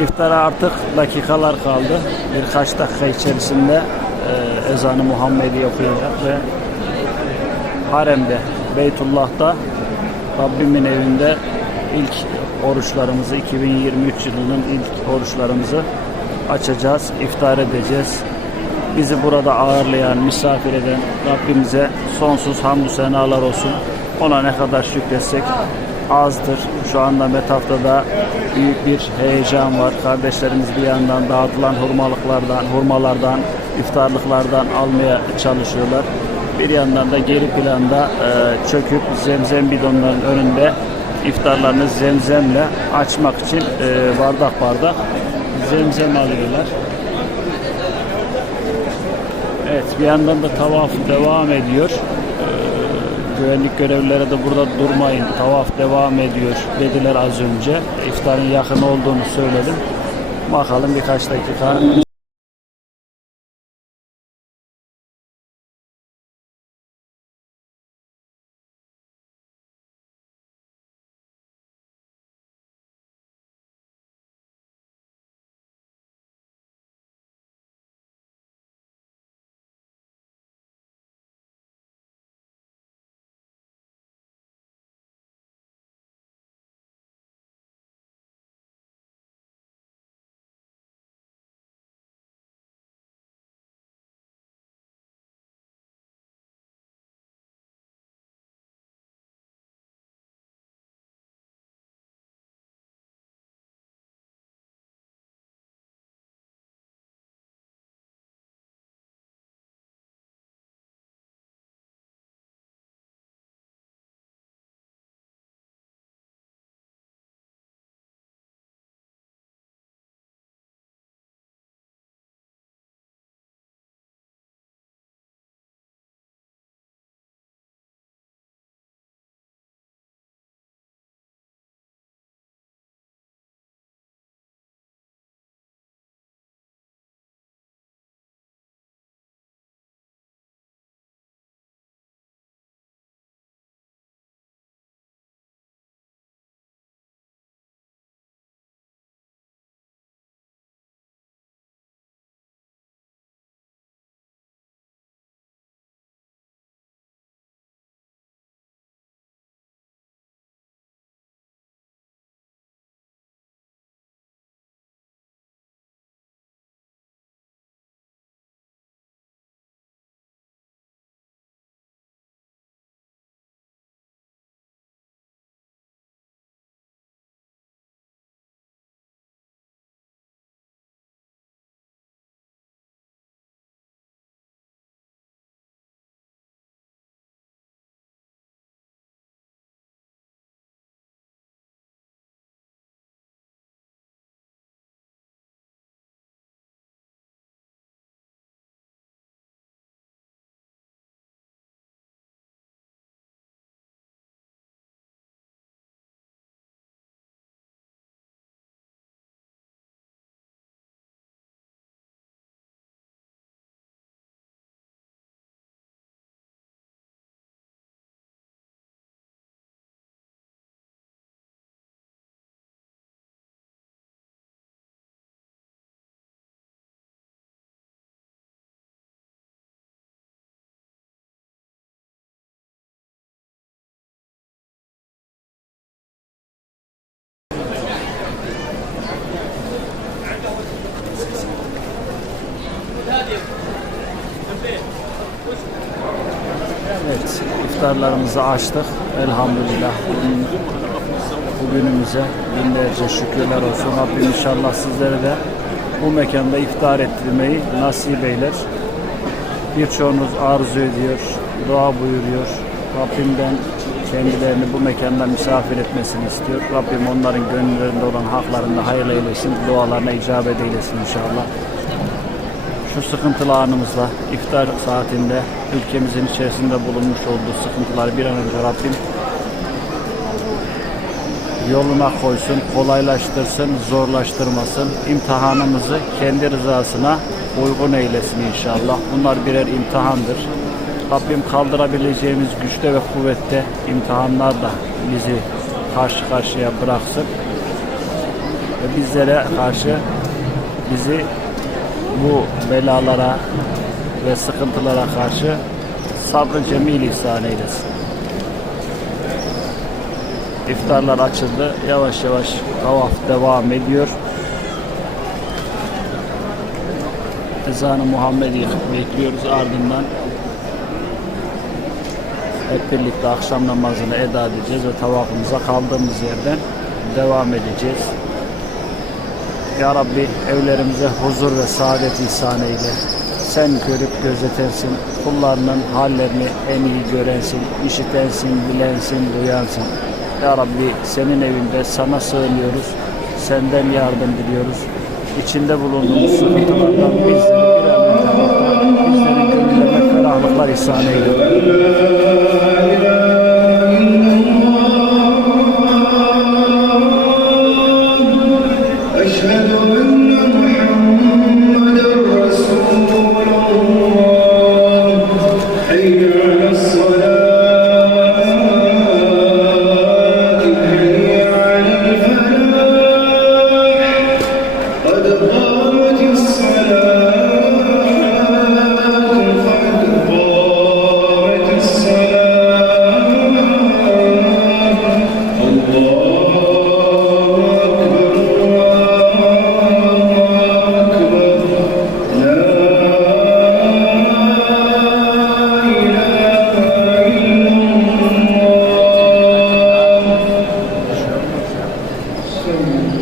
İftara artık dakikalar kaldı. Birkaç dakika içerisinde e, ezanı Muhammedi okuyacak ve haremde, Beytullah'ta Rabbimin evinde ilk oruçlarımızı 2023 yılının ilk oruçlarımızı açacağız, iftar edeceğiz. Bizi burada ağırlayan, misafir eden Rabbimize sonsuz hamdü senalar olsun. Ona ne kadar şükretsek azdır. Şu anda Metaf'ta büyük bir heyecan var. Kardeşlerimiz bir yandan dağıtılan hurmalıklardan, hurmalardan, iftarlıklardan almaya çalışıyorlar. Bir yandan da geri planda e, çöküp zemzem bidonların önünde iftarlarını zemzemle açmak için e, bardak bardak zemzem alıyorlar. Evet bir yandan da tavaf devam ediyor. Güvenlik görevlileri de burada durmayın tavaf devam ediyor dediler az önce. İftarın yakın olduğunu söyledim. Bakalım birkaç dakika iftarlarımızı açtık. Elhamdülillah. Bugün, bugünümüze binlerce şükürler olsun. Rabbim inşallah sizlere de bu mekanda iftar ettirmeyi nasip eyler. Birçoğunuz arzu ediyor, dua buyuruyor. Rabbimden kendilerini bu mekanda misafir etmesini istiyor. Rabbim onların gönüllerinde olan haklarında hayırlı eylesin. Dualarına icabet eylesin inşallah şu sıkıntılı anımızda iftar saatinde ülkemizin içerisinde bulunmuş olduğu sıkıntıları bir an önce Rabbim yoluna koysun, kolaylaştırsın, zorlaştırmasın. İmtihanımızı kendi rızasına uygun eylesin inşallah. Bunlar birer imtihandır. Rabbim kaldırabileceğimiz güçte ve kuvvette imtihanlar da bizi karşı karşıya bıraksın. ve bizlere karşı bizi bu belalara ve sıkıntılara karşı sabrı cemil ihsan eylesin. İftarlar açıldı. Yavaş yavaş tavaf devam ediyor. Ezanı Muhammed'i bekliyoruz ardından hep birlikte akşam namazını eda edeceğiz ve tavafımıza kaldığımız yerden devam edeceğiz. Ya Rabbi evlerimize huzur ve saadet ihsan eyle. Sen görüp gözetensin. Kullarının hallerini en iyi görensin. işitensin, bilensin, duyansın. Ya Rabbi senin evinde sana sığınıyoruz. Senden yardım diliyoruz. İçinde bulunduğumuz sıkıntılardan bizleri bir an önce kurtar. Ferahlıklar ihsan eyle. seu mundo.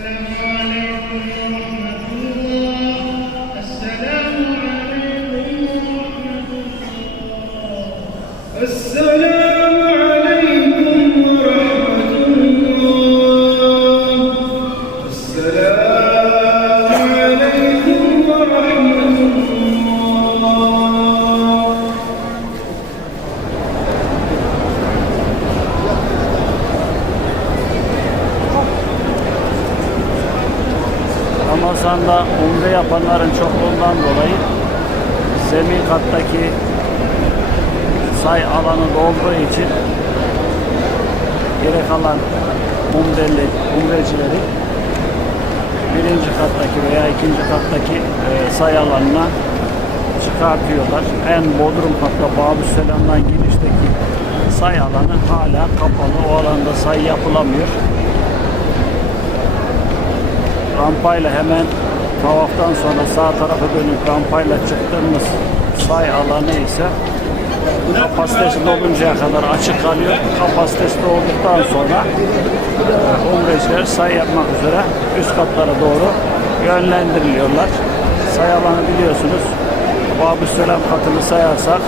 Thank you. Ramazan'da umre yapanların çokluğundan dolayı zemin kattaki say alanı dolduğu için geri kalan umreli, umrecileri birinci kattaki veya ikinci kattaki e, say alanına çıkartıyorlar. En bodrum katta Babüselam'dan girişteki say alanı hala kapalı. O alanda say yapılamıyor. Rampayla hemen tavaftan sonra sağ tarafa dönüp rampayla çıktığımız say alanı ise kapasitesi doluncaya kadar açık kalıyor. Kapasitesi dolduktan sonra e, umreciler say yapmak üzere üst katlara doğru yönlendiriliyorlar. Say alanı biliyorsunuz. Babüselam katını sayarsak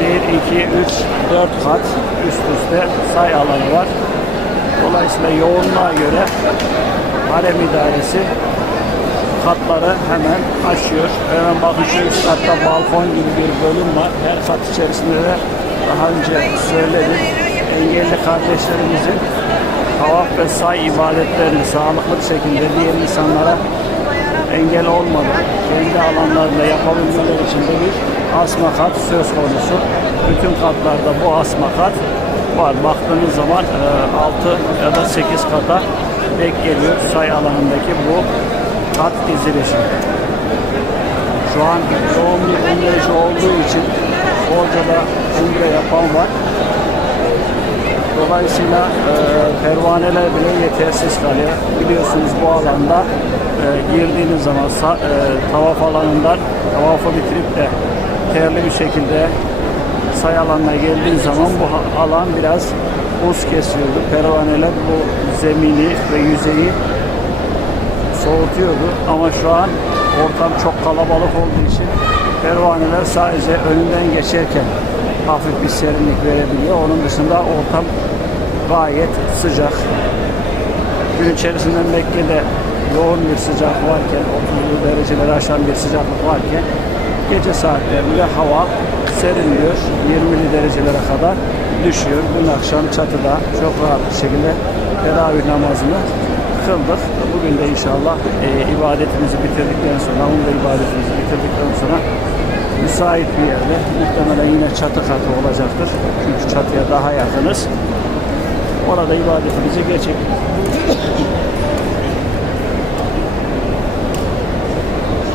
1, 2, 3, 4 kat üst üste say alanı var. Dolayısıyla yoğunluğa göre harem idaresi katları hemen açıyor. Hemen bakın şu üst katta balkon gibi bir bölüm var. Her kat içerisinde de daha önce söyledim. Engelli kardeşlerimizin tavaf ve say ibadetlerini sağlıklı bir şekilde diğer insanlara engel olmadan kendi alanlarında yapabilmeleri için de bir asma kat söz konusu. Bütün katlarda bu asma kat var. Baktığınız zaman 6 ya da 8 kata denk geliyor say alanındaki bu kat dizilişi. Şu an yoğun bir umreci olduğu için Orca'da umre yapan var. Dolayısıyla e, pervaneler bile yetersiz kalıyor. Biliyorsunuz bu alanda e, girdiğiniz zaman sa- e, tavaf alanından tavafı bitirip de terli bir şekilde say alanına geldiğin zaman bu alan biraz buz kesiyordu. Pervaneler bu zemini ve yüzeyi soğutuyordu ama şu an ortam çok kalabalık olduğu için pervaneler sadece önünden geçerken hafif bir serinlik verebiliyor. Onun dışında ortam gayet sıcak. Gün içerisinde Mekke'de yoğun bir sıcak varken, 30 dereceleri aşan bir sıcaklık varken gece saatlerinde hava seriniyor. 20'li derecelere kadar düşüyor. Dün akşam çatıda çok rahat bir şekilde teravih namazını kıldık. Bugün de inşallah e, ibadetimizi bitirdikten sonra, umre ibadetimizi bitirdikten sonra müsait bir yerde muhtemelen yine çatı katı olacaktır. Çünkü çatıya daha yakınız. Orada ibadetimizi gerçek